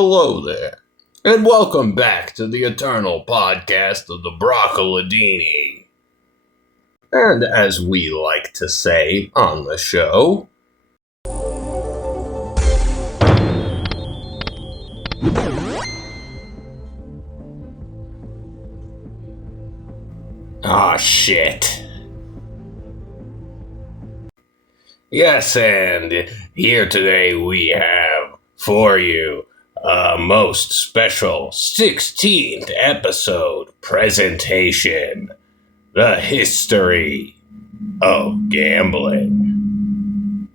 Hello there, and welcome back to the eternal podcast of the Broccolo Dini. And as we like to say on the show, shit. Yes, and here today we have for you a most special 16th episode presentation, The History of Gambling.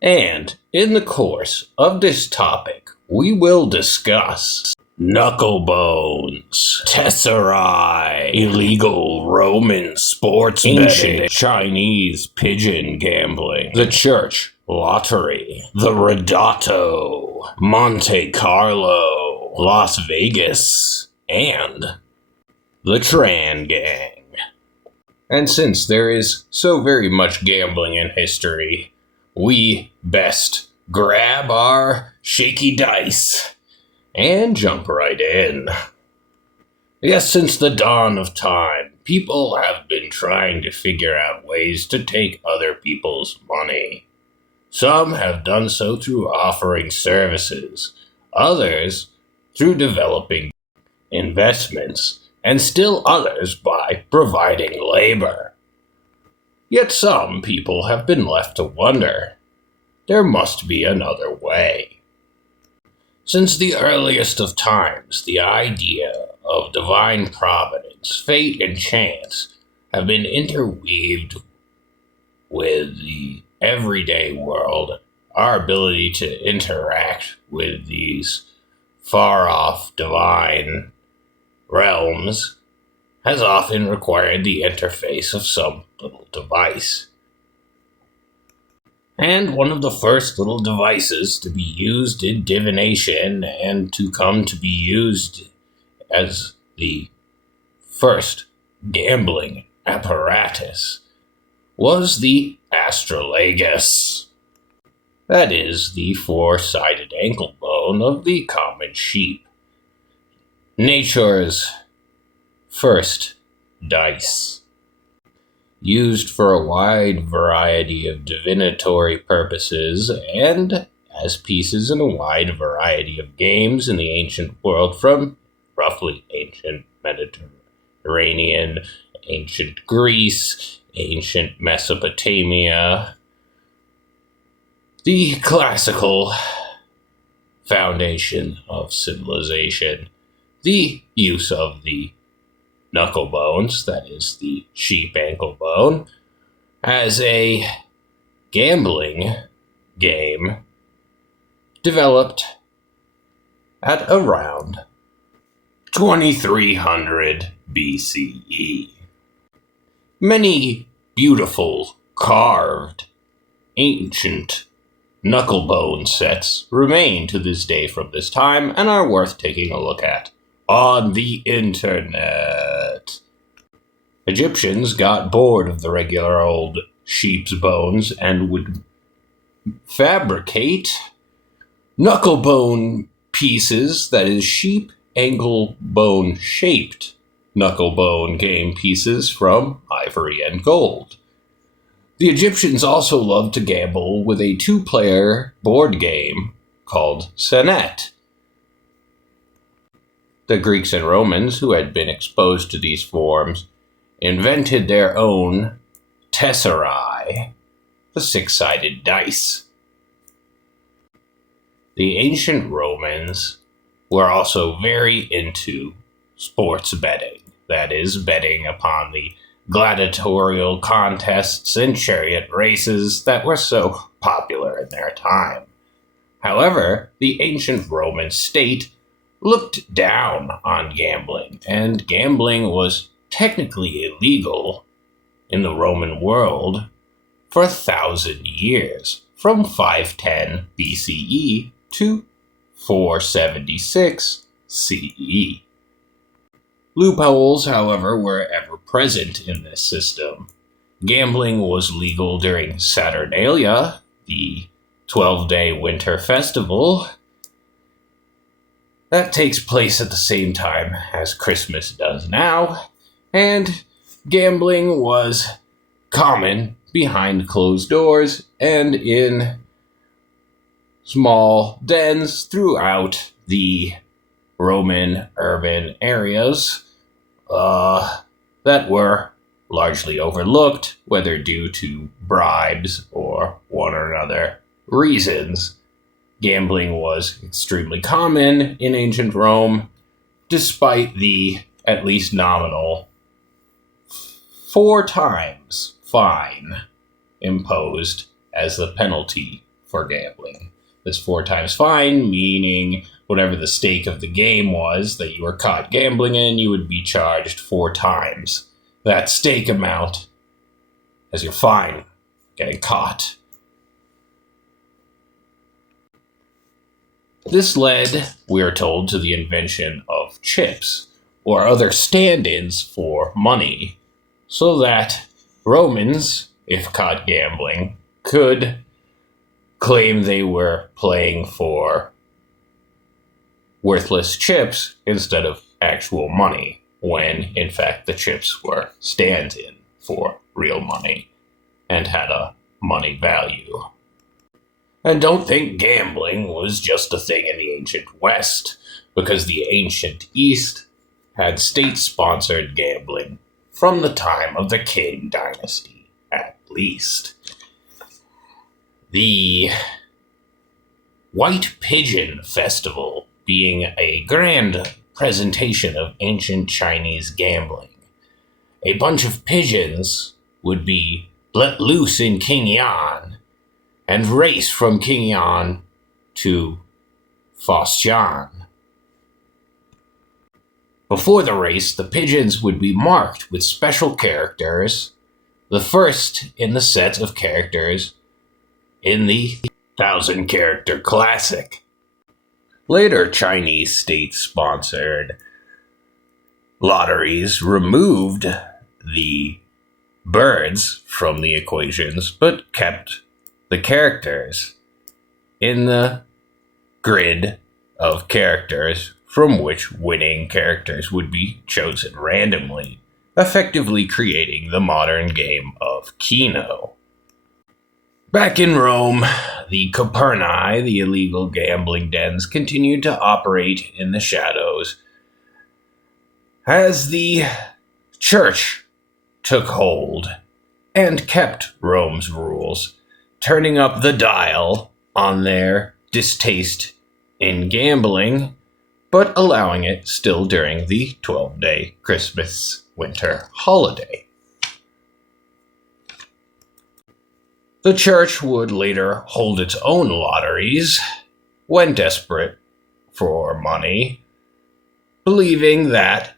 And in the course of this topic, we will discuss knucklebones, tesserae, illegal Roman sports betting, Chinese pigeon gambling, the church lottery, the Ridotto, Monte Carlo, Las Vegas, and the Tran Gang. And since there is so very much gambling in history, we best grab our shaky dice and jump right in. Yes, since the dawn of time, people have been trying to figure out ways to take other people's money. Some have done so through offering services, others through developing investments, and still others by providing labor. Yet some people have been left to wonder, there must be another way. Since the earliest of times, the idea of divine providence, fate, and chance have been interweaved with the everyday world. Our ability to interact with these far-off divine realms has often required the interface of some little device. And one of the first little devices to be used in divination and to come to be used as the first gambling apparatus was the astrolagus. That is the four-sided ankle bone of the common sheep. Nature's first dice, used for a wide variety of divinatory purposes and as pieces in a wide variety of games in the ancient world, from roughly ancient Mediterranean, ancient Greece, ancient Mesopotamia. The classical foundation of civilization, the use of the knuckle bones, that is the sheep ankle bone, as a gambling game developed at around 2300 BCE. Many beautiful carved ancient knucklebone sets remain to this day from this time and are worth taking a look at on the internet. Egyptians got bored of the regular old sheep's bones and would fabricate knucklebone pieces, that is, sheep ankle bone shaped knucklebone game pieces from ivory and gold. The Egyptians also loved to gamble with a two-player board game called Senet. The Greeks and Romans, who had been exposed to these forms, invented their own tesserae, the six-sided dice. The ancient Romans were also very into sports betting, that is, betting upon the gladiatorial contests and chariot races that were so popular in their time. However, the ancient Roman state looked down on gambling, and gambling was technically illegal in the Roman world for 1,000 years, from 510 BCE to 476 CE. Loopholes, however, were ever present in this system. Gambling was legal during Saturnalia, the 12-day winter festival, That takes place at the same time as Christmas does now, and gambling was common behind closed doors and in small dens throughout the Roman urban areas that were largely overlooked, whether due to bribes or one or another reasons. Gambling was extremely common in ancient Rome, despite the, at least nominal, 4 times fine imposed as the penalty for gambling. This 4 times fine, meaning whatever the stake of the game was that you were caught gambling in, you would be charged 4 times that stake amount as your fine getting caught. This led, we are told, to the invention of chips, or other stand-ins for money, so that Romans, if caught gambling, could claim they were playing for worthless chips instead of actual money, when in fact the chips were stand-in for real money and had a money value. And don't think gambling was just a thing in the ancient West, because the ancient East had state-sponsored gambling from the time of the Qing dynasty, at least. The White Pigeon Festival being a grand presentation of ancient Chinese gambling. A bunch of pigeons would be let loose in Qingyan and race from Qingyan to Foshan. Before the race, the pigeons would be marked with special characters, the first in the set of characters in the 1,000-character classic. Later, Chinese state-sponsored lotteries removed the birds from the equations, but kept the characters in the grid of characters from which winning characters would be chosen randomly, effectively creating the modern game of Keno. Back in Rome, the Coperni, the illegal gambling dens, continued to operate in the shadows as the church took hold and kept Rome's rules, turning up the dial on their distaste in gambling, but allowing it still during the 12-day Christmas winter holiday. The church would later hold its own lotteries when desperate for money, believing that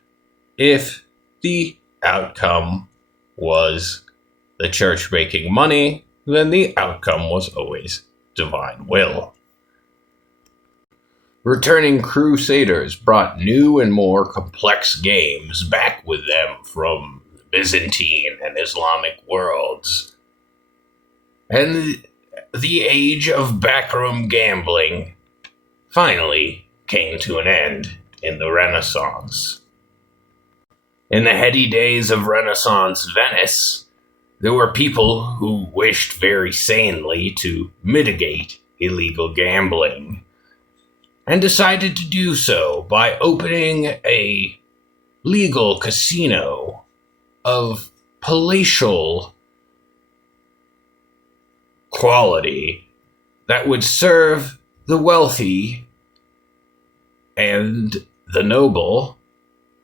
if the outcome was the church making money, then the outcome was always divine will. Returning crusaders brought new and more complex games back with them from the Byzantine and Islamic worlds. And the age of backroom gambling finally came to an end in the Renaissance. In the heady days of Renaissance Venice, there were people who wished very sanely to mitigate illegal gambling, and decided to do so by opening a legal casino of palatial quality that would serve the wealthy and the noble,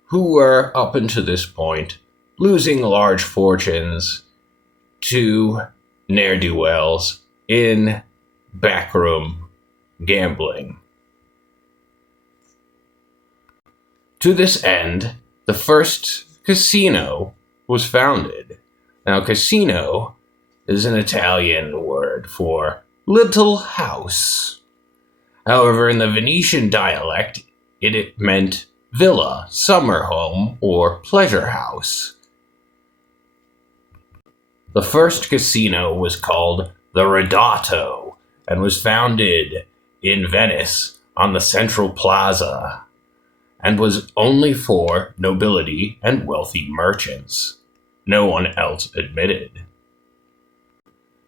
who were, up until this point, losing large fortunes to ne'er-do-wells in backroom gambling. To this end, the first casino was founded. Now, casino is an Italian word for little house. However, in the Venetian dialect, it meant villa, summer home, or pleasure house. The first casino was called the Ridotto and was founded in Venice on the central plaza and was only for nobility and wealthy merchants. No one else admitted.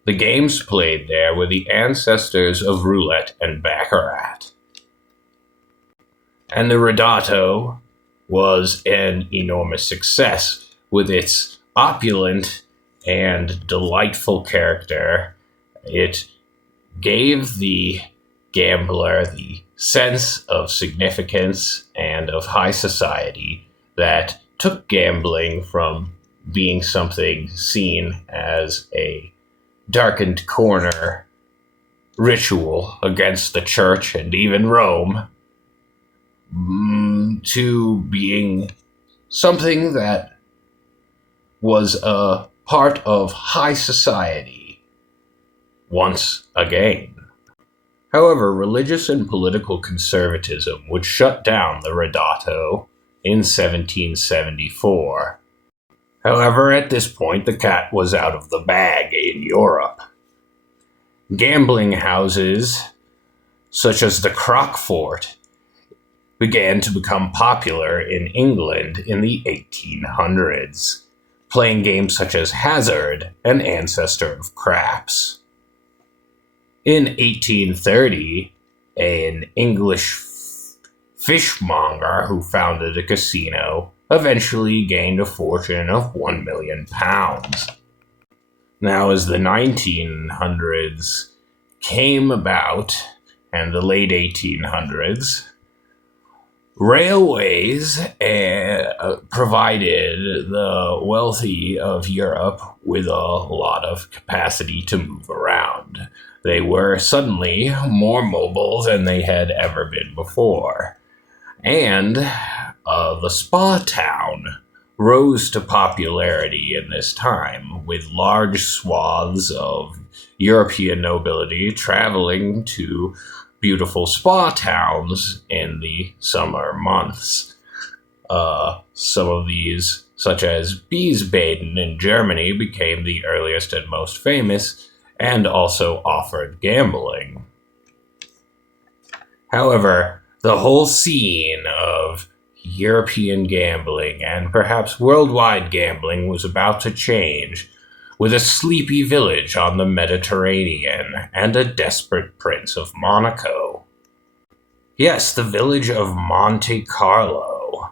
The games played there were the ancestors of roulette and baccarat. And the Ridotto was an enormous success with its opulent and delightful character. It gave the gambler the sense of significance and of high society that took gambling from being something seen as a darkened corner ritual against the church and even Rome to being something that was a part of high society once again. However, religious and political conservatism would shut down the Ridotto in 1774. However, at this point, the cat was out of the bag in Europe. Gambling houses, such as the Crockfort, began to become popular in England in the 1800s, playing games such as Hazard, an ancestor of craps. In 1830, an English fishmonger who founded a casino eventually gained a fortune of £1 million. Now, as the 1900s came about, and the late 1800s, railways provided the wealthy of Europe with a lot of capacity to move around. They were suddenly more mobile than they had ever been before. And the spa town rose to popularity in this time, with large swaths of European nobility traveling to beautiful spa towns in the summer months. Some of these, such as Wiesbaden in Germany, became the earliest and most famous, and also offered gambling. However, the whole scene of European gambling and perhaps worldwide gambling was about to change, with a sleepy village on the Mediterranean and a desperate prince of Monaco. Yes, the village of Monte Carlo,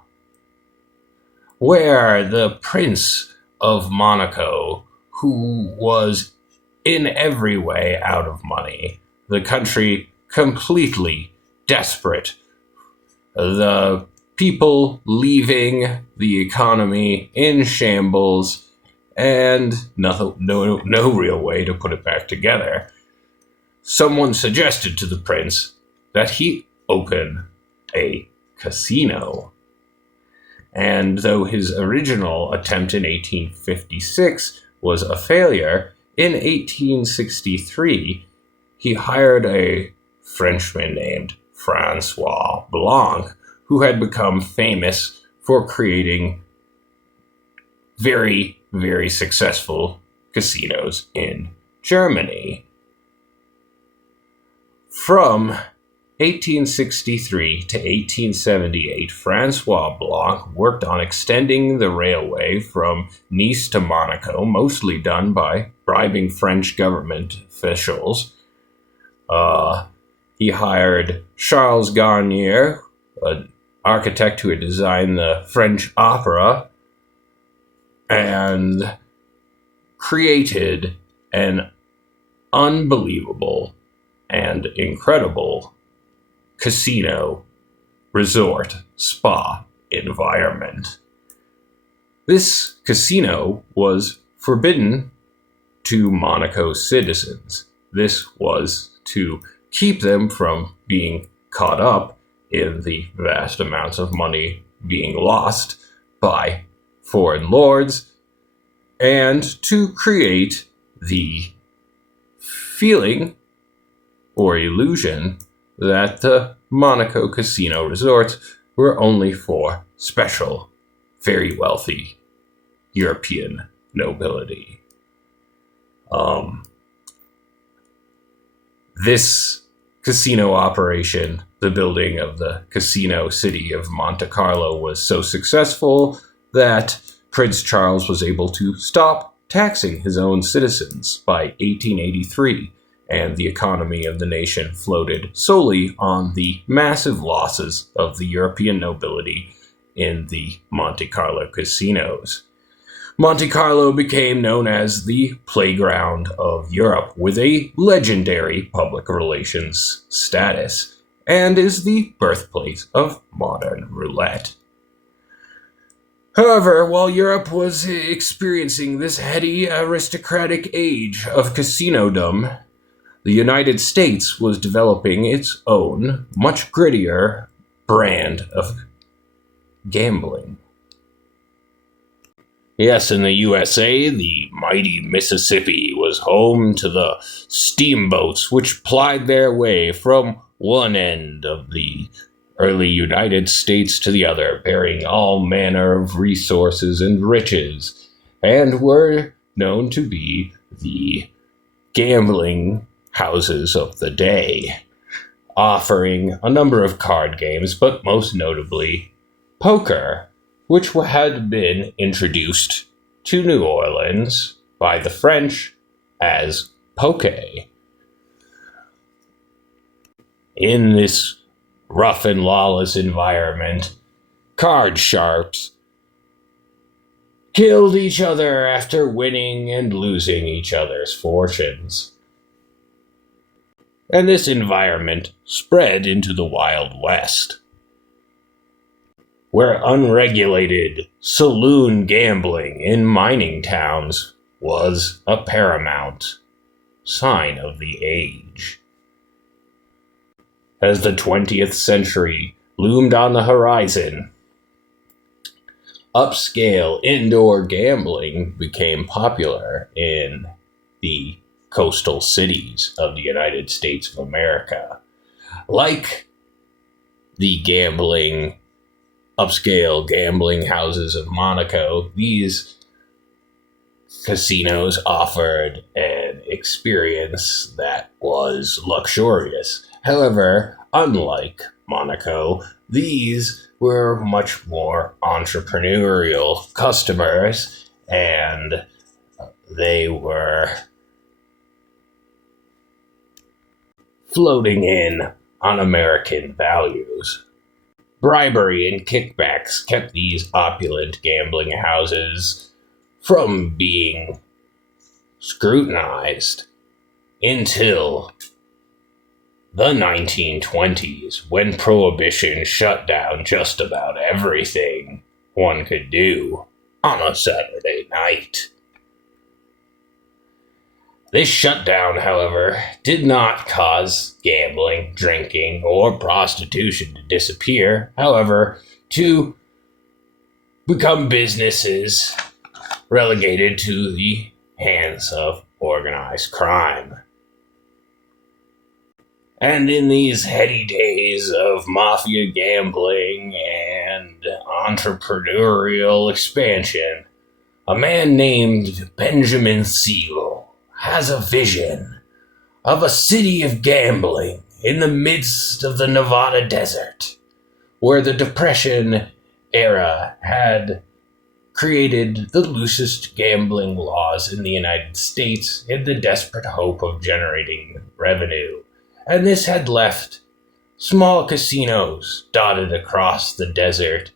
where the Prince of Monaco, who was in every way out of money, the country completely desperate, the people leaving, the economy in shambles, and no real way to put it back together. Someone suggested to the prince that he open a casino. And though his original attempt in 1856 was a failure, in 1863 he hired a Frenchman named Francois Blanc, who had become famous for creating very, very successful casinos in Germany. From 1863 to 1878, Francois Blanc worked on extending the railway from Nice to Monaco, mostly done by bribing French government officials. He hired Charles Garnier, an architect who had designed the French opera, and created an unbelievable and incredible casino, resort, spa environment. This casino was forbidden to Monaco citizens. This was to keep them from being caught up in the vast amounts of money being lost by foreign lords, and to create the feeling or illusion that the Monaco casino resorts were only for special, very wealthy European nobility. This casino operation, the building of the casino city of Monte Carlo, was so successful that Prince Charles was able to stop taxing his own citizens by 1883, and the economy of the nation floated solely on the massive losses of the European nobility in the Monte Carlo casinos. Monte Carlo became known as the playground of Europe, with a legendary public relations status, and is the birthplace of modern roulette. However, while Europe was experiencing this heady aristocratic age of casinodom, the United States was developing its own, much grittier brand of gambling. Yes, in the USA, the mighty Mississippi was home to the steamboats which plied their way from one end of the early United States to the other, bearing all manner of resources and riches, and were known to be the gambling houses of the day, offering a number of card games, but most notably poker, which had been introduced to New Orleans by the French as poké. In this rough and lawless environment, card sharps killed each other after winning and losing each other's fortunes. And this environment spread into the Wild West, where unregulated saloon gambling in mining towns was a paramount sign of the age. As the 20th century loomed on the horizon, upscale indoor gambling became popular in the coastal cities of the United States of America. Like the upscale gambling houses of Monaco, these casinos offered an experience that was luxurious. However, unlike Monaco, these were much more entrepreneurial customers, and they were floating in on American values. Bribery and kickbacks kept these opulent gambling houses from being scrutinized until the 1920s, when Prohibition shut down just about everything one could do on a Saturday night. This shutdown, however, did not cause gambling, drinking, or prostitution to disappear, however, to become businesses relegated to the hands of organized crime. And in these heady days of mafia gambling and entrepreneurial expansion, a man named Benjamin Siegel has a vision of a city of gambling in the midst of the Nevada desert, where the Depression era had created the loosest gambling laws in the United States in the desperate hope of generating revenue. And this had left small casinos dotted across the desert,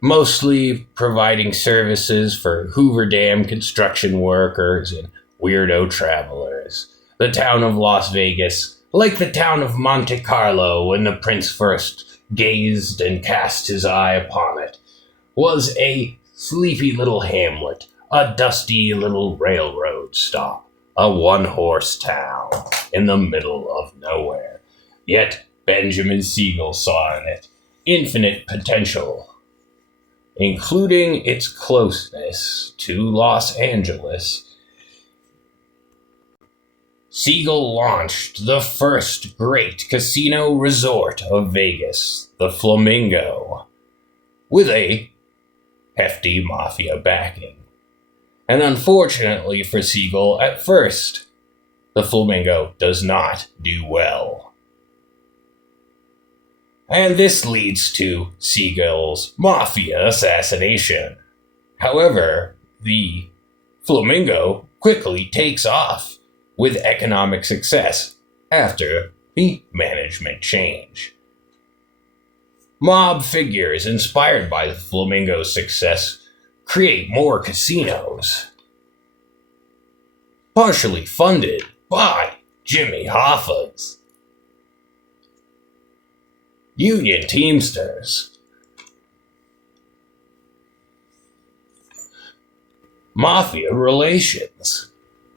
mostly providing services for Hoover Dam construction workers and weirdo travelers. The town of Las Vegas, like the town of Monte Carlo when the prince first gazed and cast his eye upon it, was a sleepy little hamlet, a dusty little railroad stop, a one-horse town in the middle of nowhere. Yet Benjamin Siegel saw in it infinite potential, including its closeness to Los Angeles. Siegel launched the first great casino resort of Vegas, the Flamingo, with a hefty mafia backing. And unfortunately for Siegel, at first, the Flamingo does not do well. And this leads to Siegel's mafia assassination. However, the Flamingo quickly takes off with economic success after the management change. Mob figures inspired by the Flamingo's success create more casinos, partially funded by Jimmy Hoffa's Union Teamsters. Mafia relations.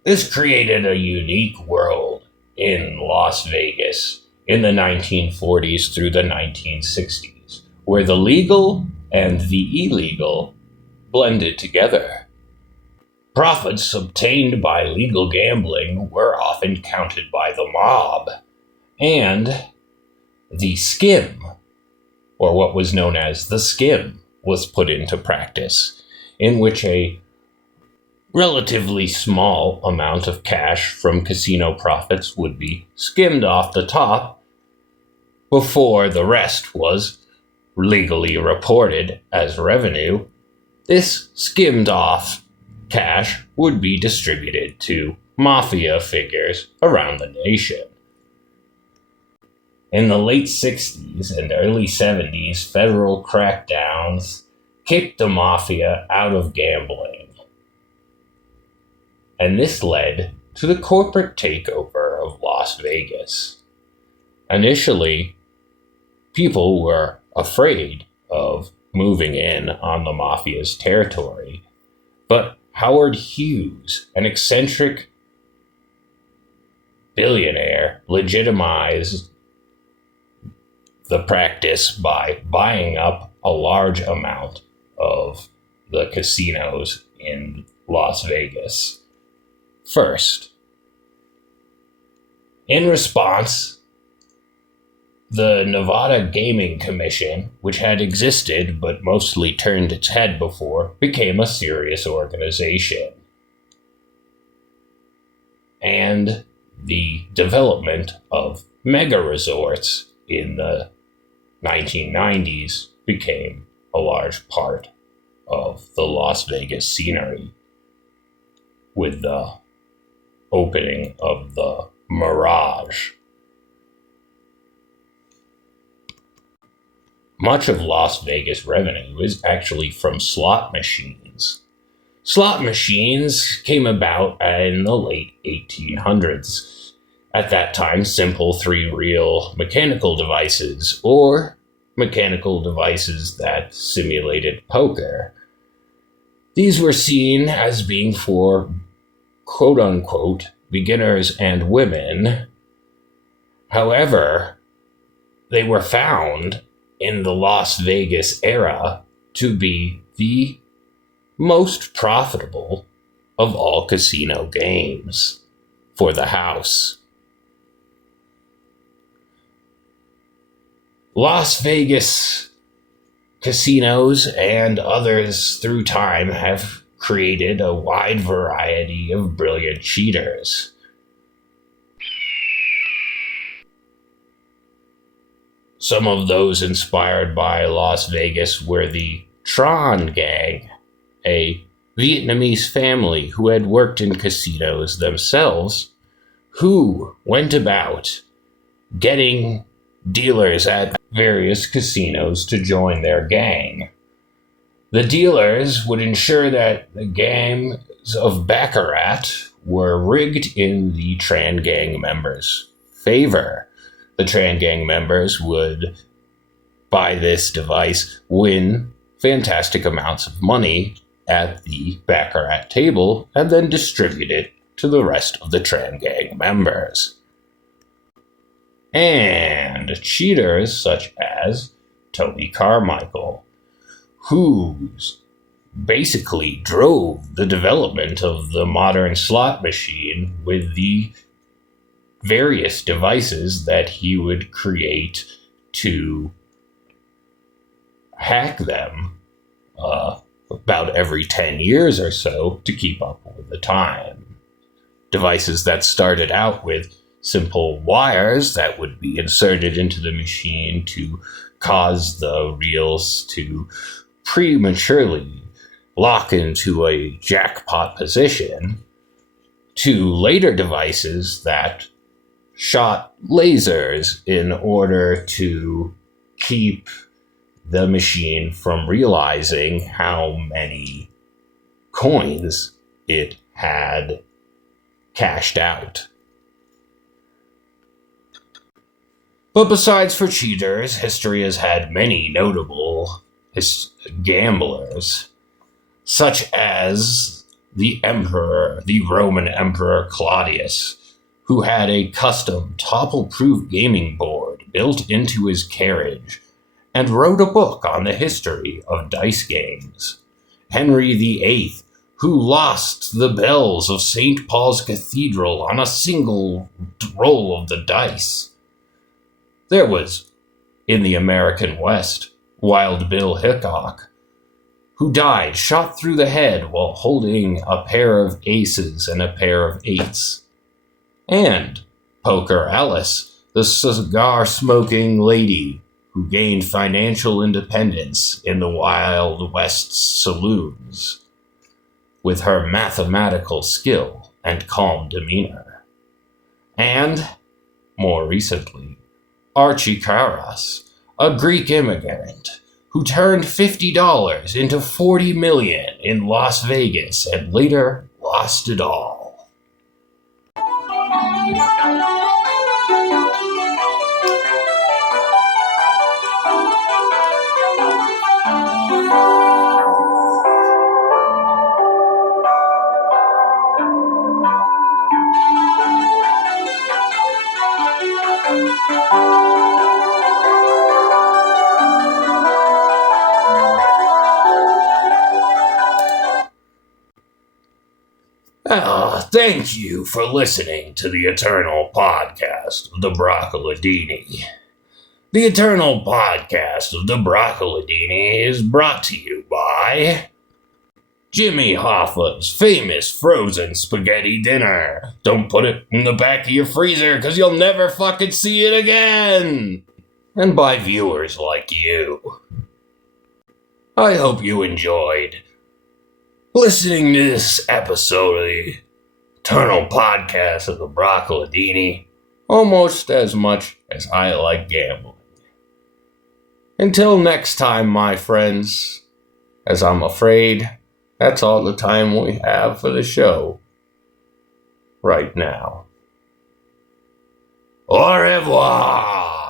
This created a unique world in Las Vegas in the 1940s through the 1960s, where the legal and the illegal blended together. Profits obtained by legal gambling were often counted by the mob, and the skim, or what was known as the skim, was put into practice, in which a relatively small amount of cash from casino profits would be skimmed off the top before the rest was legally reported as revenue. This skimmed off cash would be distributed to mafia figures around the nation. In the late 60s and early 70s, federal crackdowns kicked the mafia out of gambling. And this led to the corporate takeover of Las Vegas. Initially, people were afraid of moving in on the mafia's territory, but Howard Hughes, an eccentric billionaire, legitimized the practice by buying up a large amount of the casinos in Las Vegas. First, in response, the Nevada Gaming Commission, which had existed but mostly turned its head before, became a serious organization. And the development of mega resorts in the 1990s became a large part of the Las Vegas scenery, with the opening of the Mirage. Much of Las Vegas revenue is actually from slot machines. Slot machines came about in the late 1800s. At that time, simple three-reel mechanical devices, or mechanical devices that simulated poker. These were seen as being for quote-unquote beginners and women. However, they were found in the Las Vegas era to be the most profitable of all casino games for the house. Las Vegas casinos and others through time have created a wide variety of brilliant cheaters. Some of those inspired by Las Vegas were the Tron Gang, a Vietnamese family who had worked in casinos themselves, who went about getting dealers at various casinos to join their gang. The dealers would ensure that the games of Baccarat were rigged in the Tran Gang members' favor. The Tran Gang members would, by this device, win fantastic amounts of money at the Baccarat table and then distribute it to the rest of the Tran Gang members. And cheaters such as Tony Carmichael, who basically drove the development of the modern slot machine with the various devices that he would create to hack them about every 10 years or so to keep up with the time. Devices that started out with simple wires that would be inserted into the machine to cause the reels to prematurely lock into a jackpot position, to later devices that shot lasers in order to keep the machine from realizing how many coins it had cashed out. But besides for cheaters, history has had many notable gamblers, such as the Roman Emperor Claudius, who had a custom topple-proof gaming board built into his carriage and wrote a book on the history of dice games. Henry VIII, who lost the bells of St. Paul's Cathedral on a single roll of the dice. There was, in the American West, Wild Bill Hickok, who died shot through the head while holding a pair of aces and a pair of eights. And Poker Alice, the cigar-smoking lady who gained financial independence in the Wild West saloons with her mathematical skill and calm demeanor. And, more recently, Archie Karras, a Greek immigrant who turned $50 into $40 million in Las Vegas and later lost it all. Thank you for listening to the Eternal Podcast of the Broccolo Dini. The Eternal Podcast of the Broccolo Dini is brought to you by Jimmy Hoffa's famous frozen spaghetti dinner. Don't put it in the back of your freezer because you'll never fucking see it again. And by viewers like you. I hope you enjoyed listening to this episode of the Eternal Podcast of the Broccolo Dini almost as much as I like gambling. Until next time, my friends, as I'm afraid that's all the time we have for the show right now. Au revoir!